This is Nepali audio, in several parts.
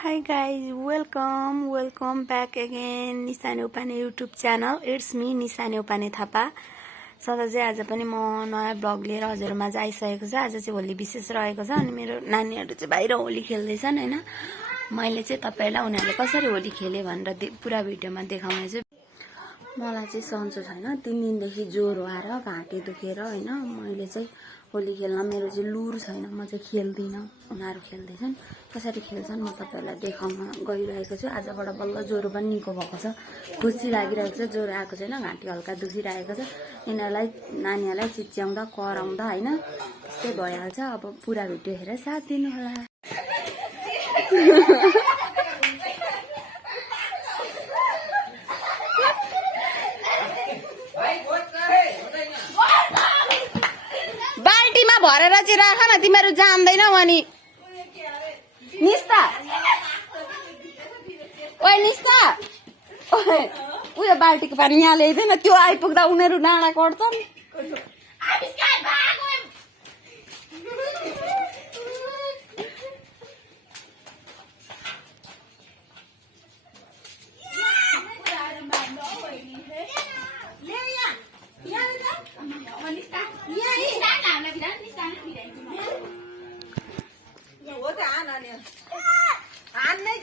Hi guys, welcome back again Nisa Neupane YouTube channel. It's me Nisa Neupane Thapa. सधैँ चाहिँ आज पनि म नयाँ ब्लग लिएर हजुरहरुमा चाहिँ आइसकेको छु। आज चाहिँ होली विशेष रहेको छ अनि मेरो नानीहरु चाहिँ बाहिर होली खेल्दैछन् हैन। मैले चाहिँ तपाईलाई उनीहरुले कसरी होली खेले भनेर पुरा भिडियोमा देखाउने छु। मलाई चाहिँ सन्चो छैन, 3 दिनदेखि ज्वरो आएर घाँटी दुखेर हैन। मैले चाहिँ होली खेल्न मेरो चाहिँ लुर छैन, म चाहिँ खेल्दिन। उनीहरु खेल्दैछन्, कसरी खेल्छन् म तपाईलाई देखाउन गइरहेको छु। आजबाट बल्ल ज्वरो पनि निको भएको छ, खुसी लागिरहेको छ। ज्वरो आएको छैन, घाँटी हल्का दुखिरहेको छ। यिनीहरुलाई नानीहरुलाई चिच्याउँदा कराउँदा हैन त्यस्तै भइहाल्छ। अब पुरा भिडियो हेरेर साथ दिनु होला। बाल्टीमा भरेर चाहिँ राख न, तिमीहरु जान्दैनौ अनि। निस्ता ओइ निस्ता, उयो बाल्टीको पानी यहाँ ल्याइदैन, त्यो आइपुग्दा उनीहरु डाँडा कट्छन्।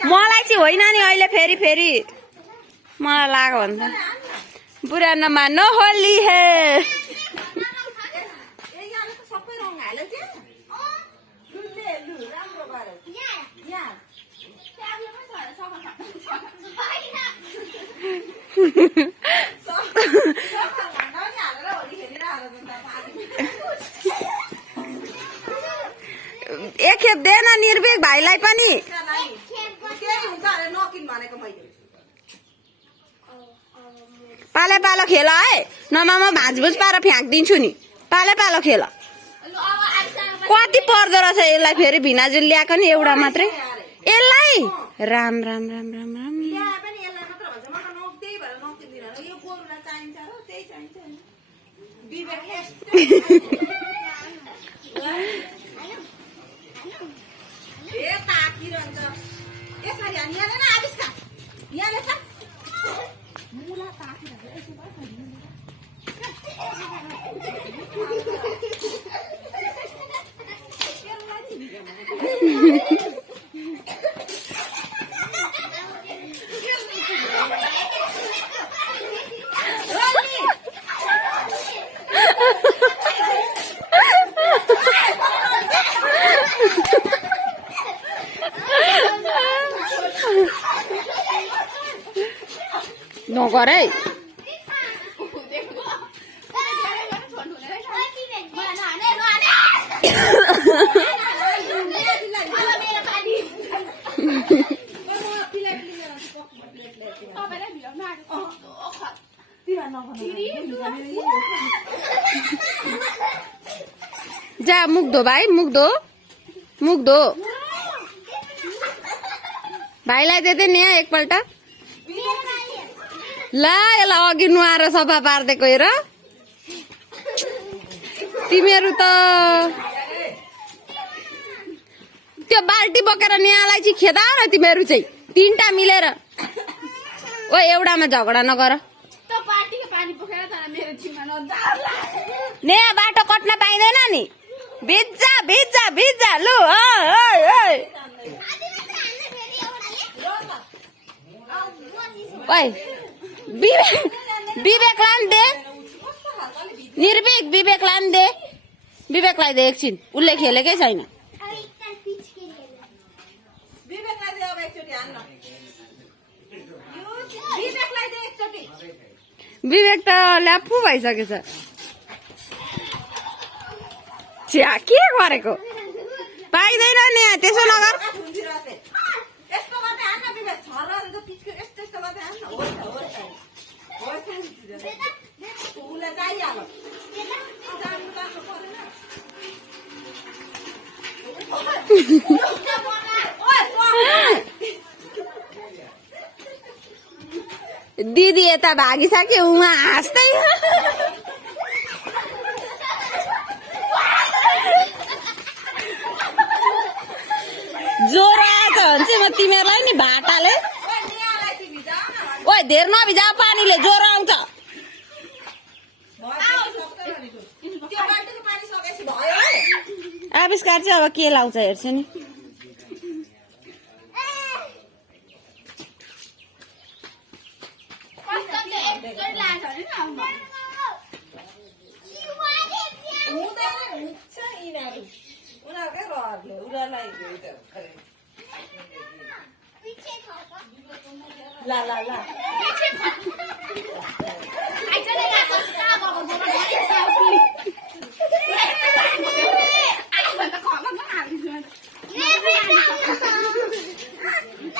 मलाई चाहिँ होइन नि, अहिले फेरि मलाई लाग्यो भने त बुरा नमान्नु, होली है। एक खेप दे न निर्भीक भाइलाई पनि। पाले पालो खेल है, नभए म भाँजभुज पारेर फ्याँक्दिन्छु नि। पाले पालो खेल। कति पर्दो रहेछ यसलाई, फेरि भिनाजुल ल्याएको नि एउटा मात्रै यसलाई। राम राम राम राम राम। नगर है। जा मुख धो भाइ, मुख धो। भाइलाई दे नि एकपल्ट। ला यसलाई अघि नुहाएर सफा पारिदिएको हेर। तिमीहरू त त्यो बाल्टी बोकेर न्यालाई चाहिँ खेदा न तिमीहरू चाहिँ, 3टा मिलेर। ओ एउटामा झगडा नगर। ने बाटो कट्न पाइँदैन नि, भिज्जा लु। ओइ विवेकलाई दे, निर्भीक विवेकलाई दे, विवेकलाई दे एकछिन, उसले खेलेकै छैन। विवेक त ल्यापु भइसकेछ। छ्या के गरेको, पाइँदैन नि त्यसो नगर। दिदी यता भागिसक्यो, उहाँ हाँस्दै। ज्वरो आएछ भने चाहिँ म तिमीहरूलाई ओइ धेर नभिजा पानीले ज्वरो आउँछ आविष्कार चाहिँ अब के लाउँछ हेर्छु नि ला ला ला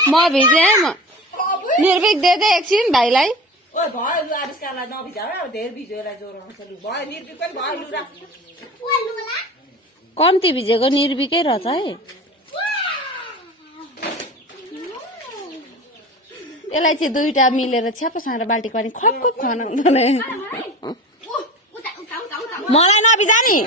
म भिजे निर्भीक दे दे एकछिन भाइलाई ओइ भयो लु आविष्कारलाई नभिजा अब धेरै भिजेलाई ज्वरो आउँछ लु भयो निर्भीक पनि भयो लु राख कम्ती भिजेको निर्भीकै रहेछ है यसलाई चाहिँ दुईटा मिलेर छ्यापसँग बाल्टीको पानी खप खप खनाउँदैन मलाई नभिजा नि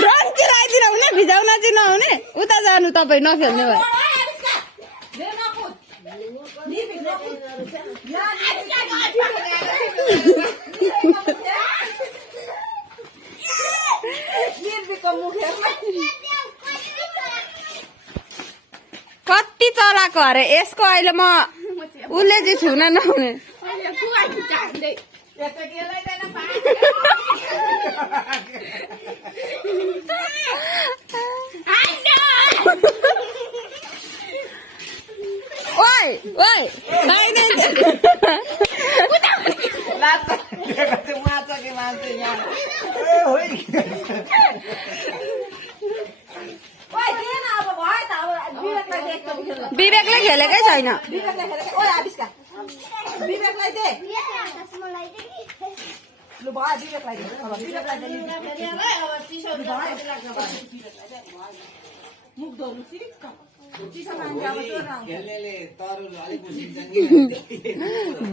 रङ चिराइदिन हुने भिजाउन चाहिँ नहुने उता जानु तपाईँ नखेल्ने भयो कति चलाको अरे यसको अहिले म उसले चाहिँ छुन नहुने ओइ ओइ विवेकले खेलेकै छैन विवेकलाई दे लु भयो विवेकलाई दे अब विवेकलाई दे मुख धोनु सिक्क चिसो पानी अब ज्वरो आउँछ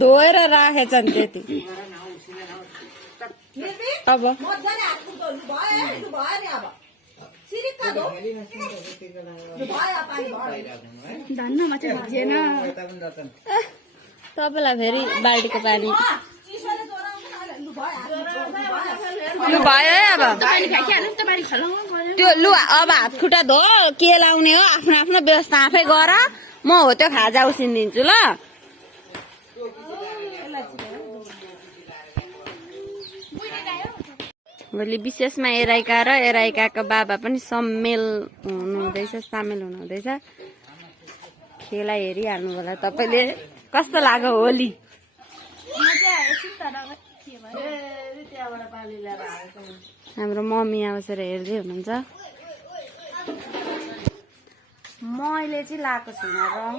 धोएर राखेछन् त्यति अब मजाले हात मुख धोनु भयो लु भयो नि अब सिरिक्क धो लु भयो पानी भयो धन्नमा चाहिँ भिजेन तपाईँलाई फेरि बाल्टीको पानी चिसोले ज्वरो आउँछ लु भयो लु भयो है अब त्यो लु अब हात खुट्टा धो के लाउने हो आफ्नो आफ्नो व्यवस्था आफै गर म हो त्यो खाजा उसिनिदिन्छु ल भोलि विशेषमा एराइका र एराइकाको बाबा पनि सामेल हुनुहुँदैछ खेला हेरिहाल्नु होला तपाईँले कस्तो लाग्यो होली हाम्रो मम्मी आउँछ र हेर्दै हुनुहुन्छ मैले चाहिँ लाएको छुइनँ रङ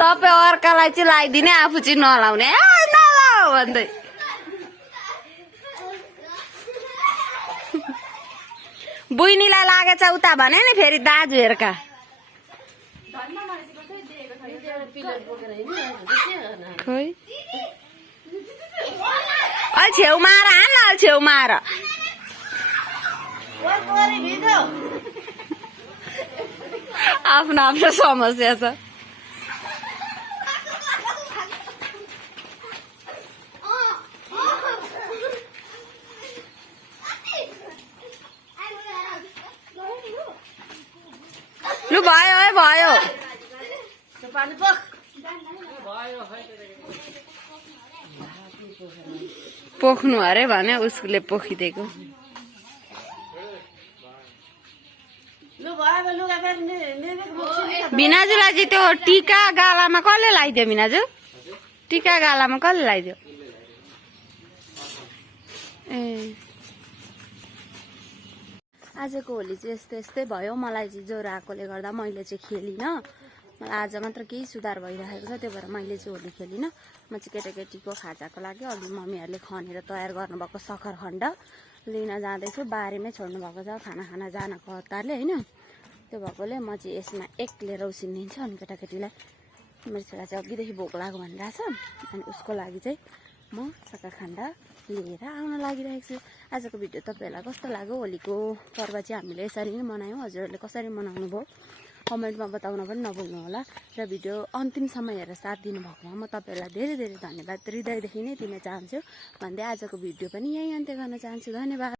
तपाईँ अर्कालाई चाहिँ लगाइदिने आफू चाहिँ नलाउने नलाऊ भन्दै बुइनीलाई लागेछ उता भने नि फेरि दाजुहरूका खोइ अलि छेउमा आएर हान अलि छेउमा आएर आफ्नो आफ्नो समस्या छ लु भयो है भयो पोख्नु अरे भने उसले पोखिदिएको बिनाजुलाई चाहिँ त्यो टिका गालामा कसले लगाइदियो बिनाजु टिका गालामा कसले लगाइदियो ए आजको होली चाहिँ यस्तै भयो मलाई चाहिँ ज्वरो आएकोले गर्दा मैले चाहिँ खेलिनँ मलाई आज मात्र केही सुधार भइरहेको छ त्यो भएर मैले चाहिँ होली खेलिनँ म चाहिँ केटाकेटीको खाजाको लागि अघि मम्मीहरूले खनेर तयार गर्नुभएको सक्खरखण्ड लिन जाँदैछु। बारीमै छोड्नु भएको छ खाना जानको हतारले होइन। त्यो भएकोले म चाहिँ यसमा एक लिएर उसिनिदिन्छु। अनि केटाकेटीलाई मेरो छोरा चाहिँ अघिदेखि भोक लाग्यो भनिरहेछ। अनि उसको लागि चाहिँ म सक्खरखण्ड लिएर आउन लागिरहेको छु। आजको भिडियो तपाईँहरूलाई कस्तो लाग्यो? होलीको पर्व चाहिँ हामीले यसरी नै मनायौँ। हजुरहरूले कसरी मनाउनु भयो कमेन्टमा बताउन पनि नभुल्नु होला। र भिडियो अन्तिमसम्म हेरेर साथ दिनुभएकोमा म तपाईँहरूलाई धेरै धेरै धन्यवाद हृदयदेखि नै दिन चाहन्छु भन्दै आजको भिडियो पनि यहीँ अन्त्य गर्न चाहन्छु। धन्यवाद।